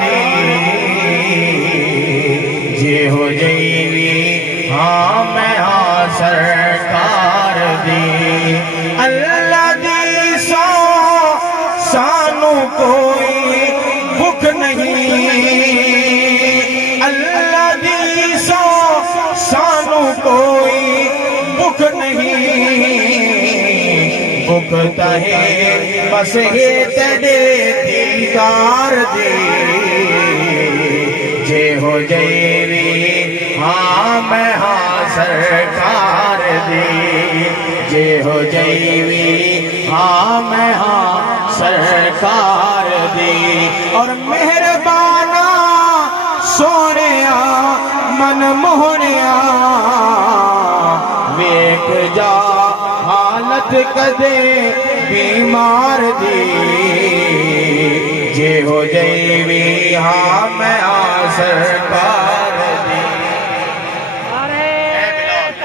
दी जे हो जईवी हाँ मैं हाँ सरकार दी अल्लाह दी सो सानू कोई भुख नहीं अल्लाह दी सो सानू कोई भुख नहीं भुख तहे बस हे तेरे दीदार दे जे हो जईवी हाँ मैं हाँ सरकार दी जे हो जईवी हाँ मैं हाँ सरकार दी और मेहरबाना सोनिया मन मोहनिया वेख जा हालत कदे बीमार दी जे हो जईवी हाँ मैं हाँ सरकार